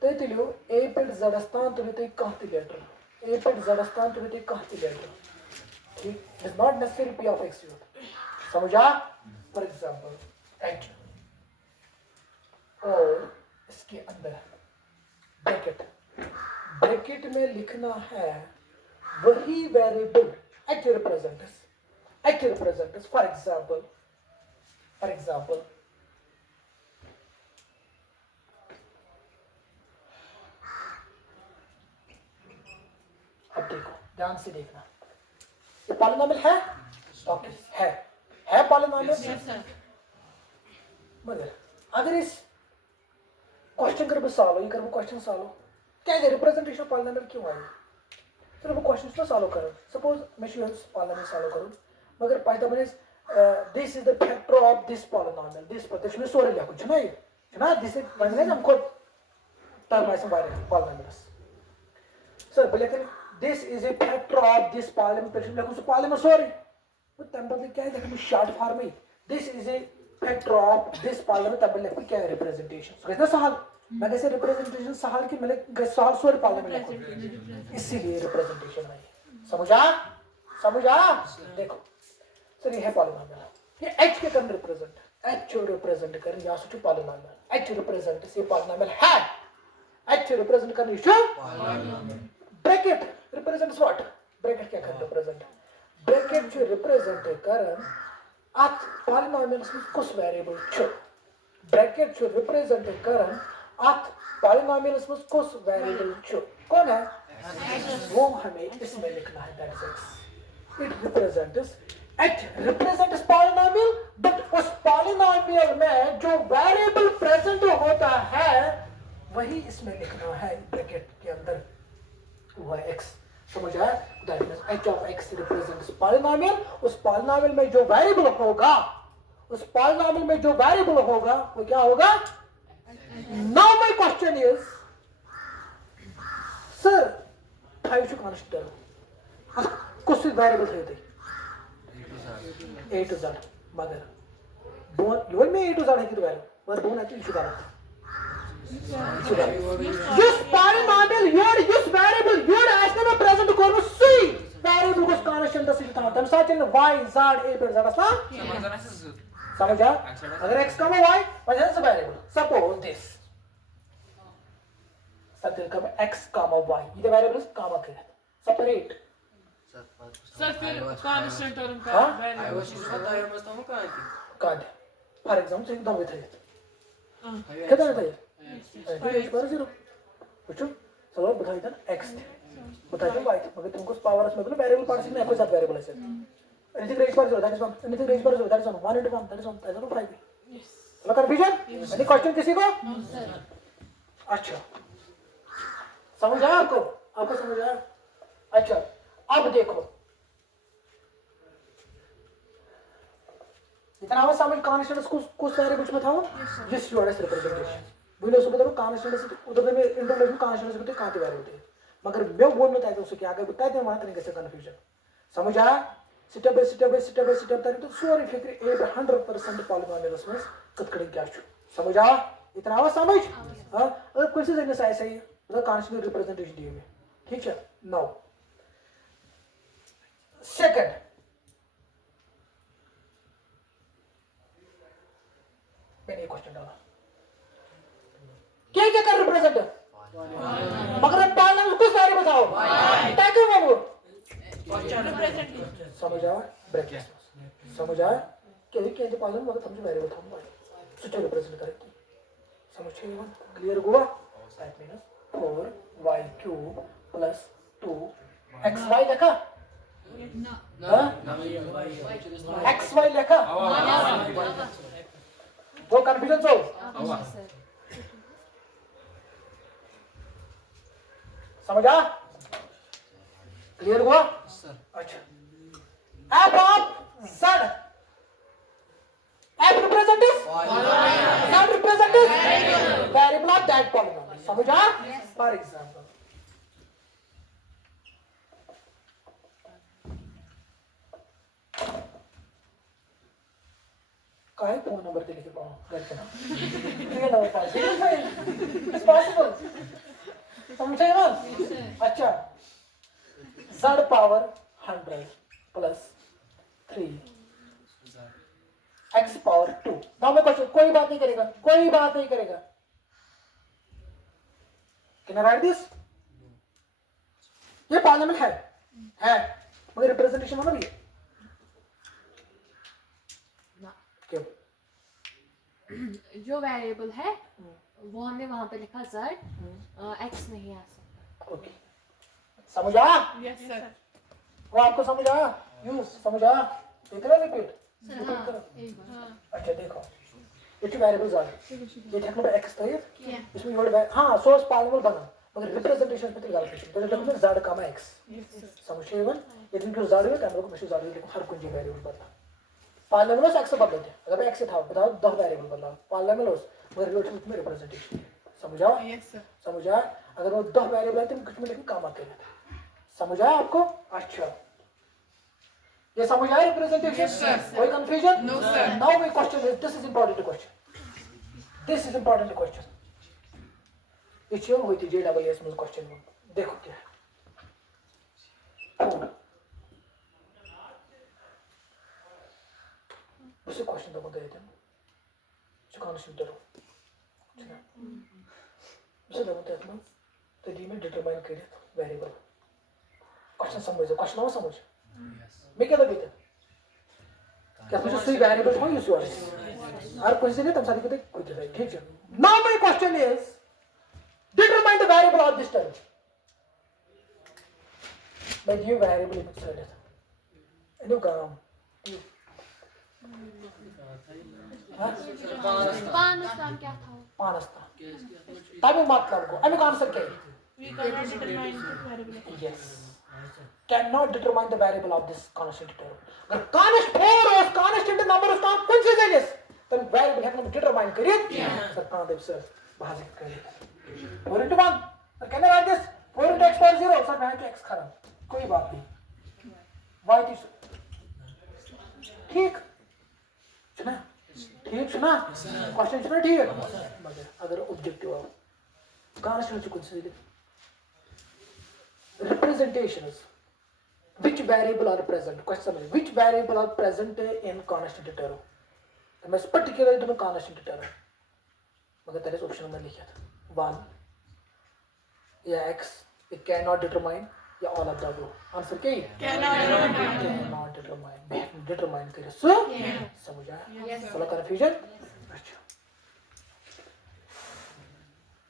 तो तिलो a पे जड़स्तान तो ते कहती लेटर a पे जड़स्तान तो ते कहती लेटर ठीक is not necessary p of x समझा फॉर एग्जांपल एट और इसके अंदर ब्रैकेट में लिखना है वही variable H represents for example अब देखो ध्यान से देखना ये पॉलिनोमियल है ओके है पॉलिनोमियल मगर अगर इस क्वेश्चन कर सॉल्व ये कर क्वेश्चन सॉल्व क्या है रिप्रेजेंटेशन ऑफ पॉलिनोमियल क्यों आई फिर वो क्वेश्चन तो सॉल्व करो सपोज मैं शुरू पॉलिनोमियल सॉल्व करूं मगर पाइदा बने this is the factor of this polynomial this प्रत्यक्ष में सोरे लिया कुछ नहीं है ना दिस इज मैंने हमको टर्म ऐसे बारे पॉलिनोमियल्स सर बोले कि this is a factor of this polynomial प्रत्यक्ष में कुछ पॉलिनोमियल सोरे वो तंबल क्या है देखो शॉर्ट फॉर्म में this is a factor of this polynomial तब लिखो क्या है रिप्रेजेंटेशन सो कितना सवाल मैं कैसे रिप्रेजेंटेशन सवाल की मैंने सवाल सोरे पॉलिनोमियल इसीलिए रिप्रेजेंटेशन में समझा देखो सर ये है पॉलिनोमियल ये h के टर्म रिप्रेजेंट कर या सोचो पॉलिनोमियल h रिप्रेजेंट से पॉलिनोमियल है h रिप्रेजेंट करने polynomial bracket represents what bracket क्या कर रिप्रेजेंट ब्रैकेट जो रिप्रेजेंट करन at polynomials में कुछ वेरिएबल छ ब्रैकेट जो रिप्रेजेंट करन at polynomials में कुछ वेरिएबल छ कौन है वो हमें इसमें लिखना है that is x it represents It represents polynomial, but उस polynomial में जो variable present होता है वही इसमें लिखना है ब्रैकेट के अंदर, वो है x. समझ आया? That means h of x represents polynomial. उस polynomial में जो variable होगा, उस polynomial में जो variable होगा वो क्या होगा? Now my question is, sir, 5 to constant. कुछ variable थे A to Z मगर दोन योर में A to Z है किधर वैल्यू बस दोन है तो इशू करा use polynomial your use variable your ऐसे में present करो C variable को constant दस इतना तम साथ चलने Y Z A पे Z असला समझ आ अगर x कम y वजह से variable suppose this सत्य कम x comma y ये variable comma के separate सर फिर कांस्टेंट टर्म का हाँ? वैल्यू काट फॉर एग्जांपल एकदम विथ है कितना है ये x पर 0 पूछो चलो बताइए था x बताइए y मगर तुमको पावर में मतलब वेरिएबल पार्ट से कोई साथ वेरिएबल है सर anything raised पर 0 that is 1 anything raised पर 0 that is 1 1 into 1 that is 1 that is 5 no confusion any question किसी को अच्छा समझ आया आपको समझ आया अच्छा अब देखो इतना आवाज समझ कांस्टेंट्स कुछ वेरिएबल्स में था जिस यूआरएस रिप्रेजेंटेशन बुले सुबह तो कांस्टेंट्स उधर में इंटरनेशनल कांस्टेंट्स होते कांटे वेरिएबल थे मगर मैं वो में था उसके आगे बताए थे वहां तरीके से कंफ्यूजन समझ आया स्टेप बाय स्टेप तक तो सॉरी फिक्र 100% पॉलीनोमियल्स में कटकड़ी क्या समझ आया इतना आवाज समझ हां अगर कुछ जगह से ऐसा ही मतलब कांस्टेंट रिप्रेजेंटेशन दिए हुए ठीक है नाउ सेकंड मैंने एक क्वेश्चन डाला क्या कर रिप्रेजेंट मगर अब पॉलीनोमियल कुछ वेरिएबल बताओ क्या कर वो समझ आया ब्रैकेट समझ आया क्या पॉलीनोमियल मगर समझ वेरिएबल था सोचो रिप्रेजेंट करें समझ क्लियर हुआ दैट मींस 4y³ + 2xy लिखा xy लिखा वो कंफ्यूजन सो समझा क्लियर हुआ अच्छा f of z f represents z represents variable of that polynomial समझा फॉर एग्जांपल काय फोन नंबर दे के पाओ घर का ये नंबर पास इट्स पॉसिबल समझे ना अच्छा z power 100 + 3 x power 2 now मैं क्वेश्चन कोई बात नहीं करेगा कैन आई राइट दिस ये पॉलीनोमियल है मगर रिप्रेजेंटेशन होना भी है क्यों जो वेरिएबल है वो हमने वहां पे लिखा z x नहीं आ सकता ओके समझ आया यस सर वो आपको समझ आया यूज समझ आया देख रहे रिपीट अच्छा देखो ये जो वेरिएबल्स आ ये टेक्नो पे x था ये इसमें वर्ड हां सोर्स पॉलीनोमियल बना मगर रिप्रेजेंटेशन पे गलत है तो जब मैं z कमा x समझिए वन ये दिन को z है कैमरा को मैसेज आ रही है हर कोई वेरिएबल बदला पॉलीनोमियल x से बदलते अगर मैं x से था बताओ 10 वेरिएबल बदला पॉलीनोमियल मगर रिलेशन में रिप्रेजेंटेशन समझा यस सर समझा अगर वो 10 वेरिएबल है तो कुछ में लेकिन काम आते हैं समझा आपको अच्छा ये समझ आया रिप्रेजेंटेशन कोई confusion no sir now my question is this is important question it's your हुई थी जेडब्ल्यूएस में क्वेश्चन देखो क्या है उसे क्वेश्चन तो दे देते हैं चुकाना शुरू करो उसे लगता है ना तो डी में डिटरमाइन करिए वेरिएबल क्वेश्चन समझ मैं क्या देते क्या मुझे सही वेरिएबल हो यूज हुआ और कोई से नहीं तब सारी को कोई दे ठीक है now my question is determine the variable of this term मैं ये वेरिएबल में चल रहा था एनो काम पानस नाम क्या था? पानस्ता तब मतलब गो अमिक आंसर क्या है? We cannot determine the variable. Yes. Cannot determine the variable of this constant term. अगर constant और constant number of time कुछ चीज़ है then variable है ना determine करिए सर कहाँ दे सर बाहर से करिए 4 into 1 sir can I write this 4 into x power 0 sir मैं तो x खराब कोई बात नहीं y ठीक सुना ठीक सुना क्वेश्चन सुना ठीक मगर अगर ऑब्जेक्टिव हो constant से कुछ चीज़ representations which variable are present question is which variable are present in constant term तो मैं particularly तुम्हें constant term मगर तेरे ऑप्शन में लिखा था 1 या x it cannot determine या all of the above answer क्या है cannot determine करिए सो समझ आया थोड़ा confusion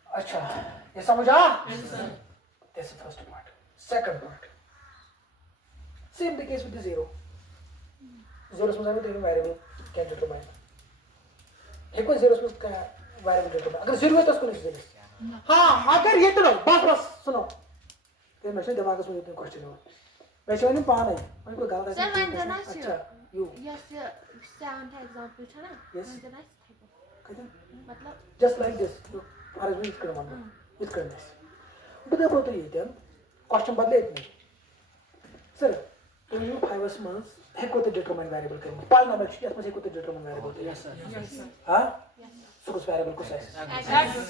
अच्छा ये समझ आ this is the first part second part same the case with the zero में variable can determine एक बार zero का variable determine अगर zero है तो उसको नहीं zero हाँ अगर ये तो बस सुनो ये मैं दिमाग में इतने क्वेश्चन हो मैं नहीं पाना है मैं कोई गलत Sir, मैं जाना चाहिए। अच्छा you Yes, seventh example था ना? Yes. मैं जाना चाहिए। मतलब just like this arrangement is करना मानो इस करने से बता बोलते ये थे क्वेश्चन बदले इतने सर तो ये 5 months है कोई determine variable करेंगे पाल ना बच्चे इसमें से कोई determine variable Yes, sir. हाँ so उस variable को सही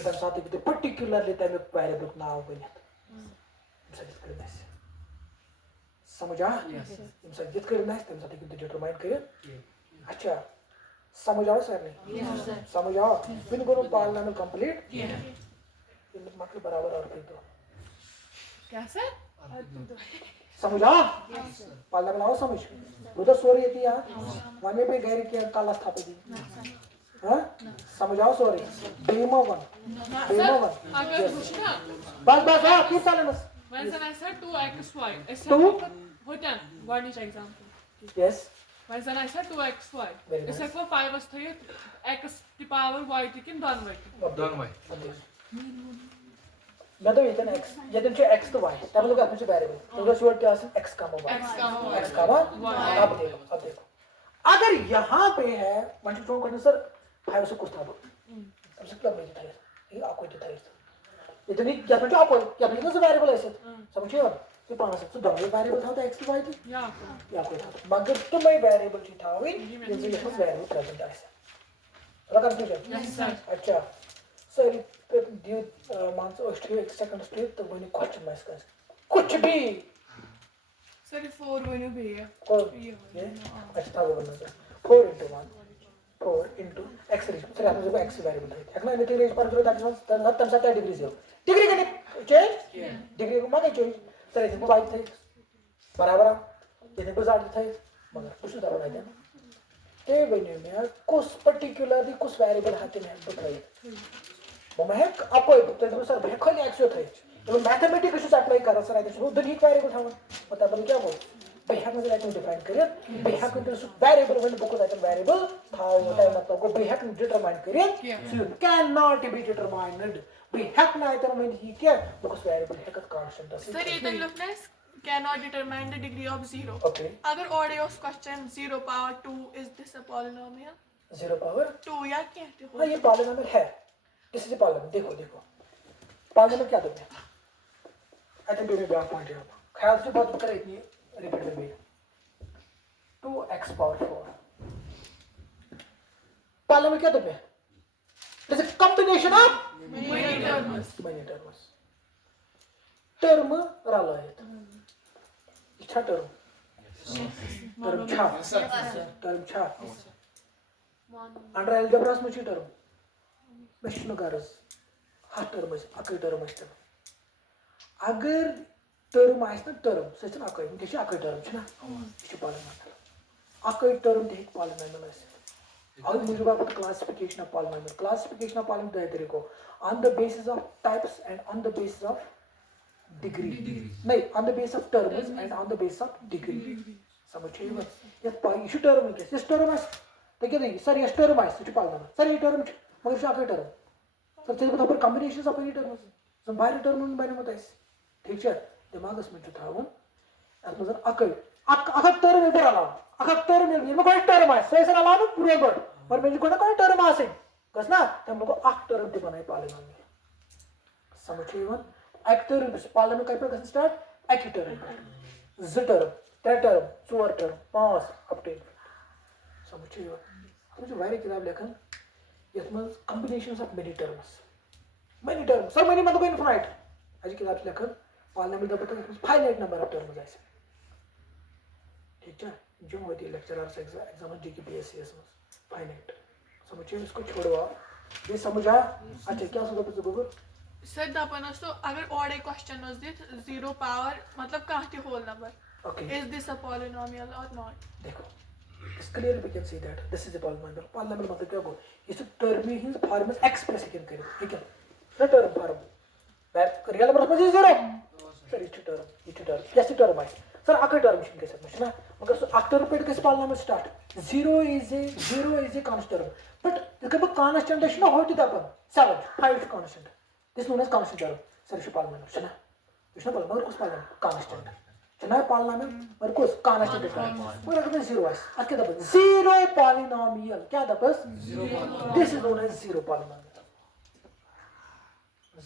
तब साथ ही particular लेता है मैं variable ना हो गया सर इस करने से समझ आ तुम सर जित करना है तुम साथ ही determine करें अच्छा समझ आओ सर नहीं समझ आओ बिन को पालना में कंप्लीट मतलब बराबर और फिर तो क्या सर? समझ आ पालना में आओ समझ वो तो सॉरी ये थी यार वन में पे गैर किया काला स्थापित दी हाँ समझ आओ सॉरी डेमो वन अगर पूछना बस हाँ फिर साले बस when I said 2xy it's Two? होता है one is example yes when I said 2xy Very it's nice. like 5 was 3 x की power y की done by मैं तो ये था x ये तो जो x तो y तब लोग अपने से वेरिएबल तो जो शॉर्ट क्या है x का y x का y अब देखो अगर यहाँ पे है वन टू करने सर 5 से कुछ था अब से क्लब में था ये आपको तो था ये तो नहीं क्या समझो आपको क्या नहीं तो वेरिएबल है समझिए आप तो पाना से तो दोनों वेरिएबल था तो x की y की या आपको था मगर तो मैं वेरिएबल थी था वे ये जो इसमें वेरिएबल प्रेजेंट है थोड़ा कंफ्यूजन yes sir अच्छा सर ड्यू मंथ और स्ट्रेट सेकंड स्ट्रेट तो मैंने क्वेश्चन में इसका कुछ भी सर 4 मैंने भी है कौन ये अच्छा वो बनना है 4 into 1 4 into x raise sir आपने जो x वेरिएबल है है ना इनके रेज पर जो दैट इज तब 70 डिग्री से डिग्री का चेंज डिग्री को माने चेंज सर इसको वाइट थे बराबर ये देखो जाट थे मगर कुछ तो बना दिया ते बने में कुछ पर्टिकुलरली कुछ वेरिएबल हाथ में बताइए वो मैं आपको तो सर मैं खोल एक्स थे तो मैथमेटिक्स से अप्लाई कर सर आई तो द हीट वेरिएबल था पता बन क्या बोल भाई हम से लाइक डिफाइन करिए भाई हम तो variable when book that variable था वो टाइम मतलब को भाई हम डिटरमाइन करिए so you can not be determined भाई हम ना इतना मैं ही क्या बिकॉज़ वेरिएबल है का कांस्टेंट Sir, ये तो look nice. Cannot determine the degree of 0. Okay अगर order of question 0 power 2 is this a polynomial? 0 power 2 या क्या है? हां ये पॉलीनोमियल है दिस इज अ पॉलीनोमियल देखो पॉलीनोमियल क्या होता है I think you back point है ख्याल से बात कर इतनी रिपीट में भी 2x पावर 4 पॉलीनोमियल क्या होता है this is combination of many terms term राला है इच्छा term छा अंडर एल्जेब्रास में term मशीन गारस हा term है अकई term है अगर term है ना term सच ना अकई किसी अकई term है ना इसे पॉलीनोमियल अकई term देख पॉलीनोमियल है और मुझे बात क्लासिफिकेशन ऑफ पॉलीनोमियल तेरे को on the basis of types and on the basis of degree नहीं on the basis of terms and on the basis of degree समझ ये टर्म इस टर्म तक सर ये टर्म पालन सर ये टर्म मगर अक टर्म सर चे तप कॉम्बिनेशन अपन टर्म जन बाहर टर्म बनोत ठीक दिमागस में थवन अत मज अक टर्म बह अक टर्म मे टर्म सह अलाव ब्रो गो मगर मे गो टर्म गस ना तम लोग अक टर्म तक बन पालिनोमियल समझ अक टर्म पालिनोमियल कत पे स्टार्ट अक टर्म जो term 3 term 4 term 5 up to समझ वारिया किताब लेखन ये combination of many terms sir many मतलब इनफाइनाइट अज किताब लेखन पालिनोमियल दप फाइनाइट नंबर ऑफ टर्म्स आए ठीक है जो होती लेक्चरर्स एग्जाम DKPSCS में फाइनाइट समझ इसको छोड़ो आप ये समझ आया अच्छा क्या सुधा पे गूगल सर दपन तो अगर और एक क्वेश्चन दित 0 पावर मतलब कहाँ थे whole number okay is this a polynomial or not देखो इस clear we can see that this is a polynomial मतलब क्या गो इस टर्म ही फॉर्म में एक्सप्रेस कर ठीक है ना टर्म फॉर्म रियल नंबर में 0 सर ये टर्म कैसे टर्म है सर अक टर्म ना मगर सो अक टर्म पे गस polynomial start 0 is a constant but इसका कांस्टेंट है ना होट दपन 7 5 constant this known as constant term sir ये पॉलिनोमियल छना मगर कुछ पॉलिनोमियल कांस्टेंट छना पॉलिनोमियल मगर कुछ कांस्टेंट टर्म मगर अगर 0 है अत के दपन 0 पॉलिनोमियल क्या दपस 0 this is known as 0 polynomial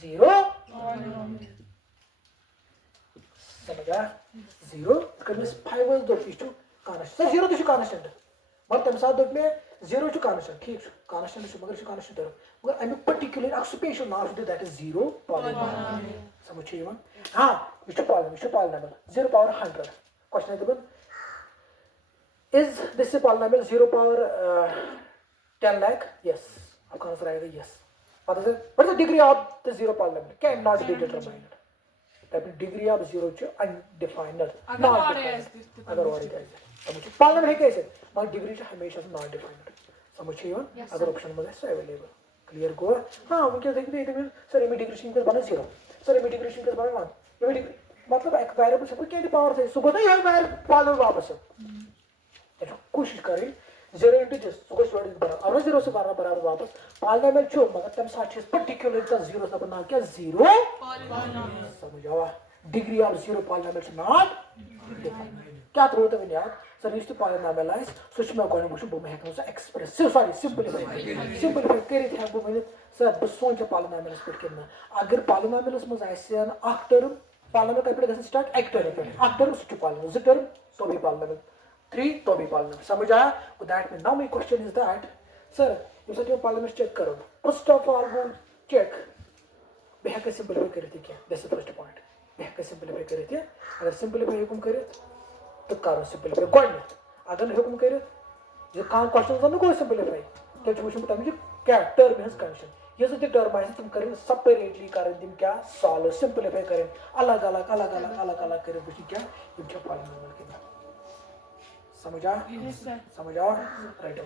0 समझा 0 कमिस 5 वाज दो फिश टू कांस्टेंट सर 0 तो कांस्टेंट मगर तम साथ दो में 0 टू कांस्टेंट ठीक कांस्टेंट मगर कांस्टेंट टर्म मगर अमि पर्टिकुलर अक स्पेशल नाम दैट इज 0 पॉलिनोमियल समझ यवन हां ये पॉलिनोमियल 0 पावर 100 क्वेश्चन है दबन is this polynomial 0 power 10 lakh yes आपका आंसर आएगा yes what is the degree of the 0 polynomial cannot be determined that degree of 0 is undefined अगर और है अगर और है समझ पॉलिनोमियल है कैसे मगर डिग्री से हमेशा नॉट डिफाइंड समझिए अगर ऑप्शन में है अवेलेबल क्लियर गो हां वो क्या देखते हैं सर इमिग्रेशन के बना 0 सर इमिग्रेशन के बना 1 मतलब एक वेरिएबल से क्या पावर से सो बताइए यार पॉलिनोमियल वापस है कोशिश करें 0 into this so go बराबर और 0 से बराबर वापस पॉलिनोमियल छो मगर तम साथ पर्टिकुलर का 0 से बना क्या 0 पॉलिनोमियल समझो degree of 0 polynomial is not defined क्या तो होता है यार सर इस पॉलिनोमियलाइज सच में कोन बुश बो हेकन सो एक्सप्रेस सॉरी सिंपलीफाई करित है बो वन सर बो सोच पॉलिनोमियल पे करना अगर पॉलिनोमियल में आसे अक टर्म पॉलिनोमियल पे गसन स्टार्ट अक टर्म अक टर्म सच पॉलिनोमियल ज टर्म तो भी पॉलिनोमियल 3 तो भी पॉलिनोमियल समझ आया तो that mean now my question is that sir you set polynomial check करो फर्स्ट ऑफ ऑल वो चेक बेहक सिंपलीफाई करित क्या दिस इज फर्स्ट पॉइंट बेहक सिंपलीफाई करित अगर सिंपलीफाई हुकुम करित तो करो सिंपलीफाई गोड अगर हुकुम करित ये का क्वेश्चन जन को सिंपलीफाई क्या वुचम तम क्या टर्म हज कंडीशन ये जो टर्म है तुम करें सेपरेटली करें तुम क्या सॉल्व सिंपलीफाई करें अलग अलग करें बुझी क्या ये क्या पॉलिनोमियल के समझा राइट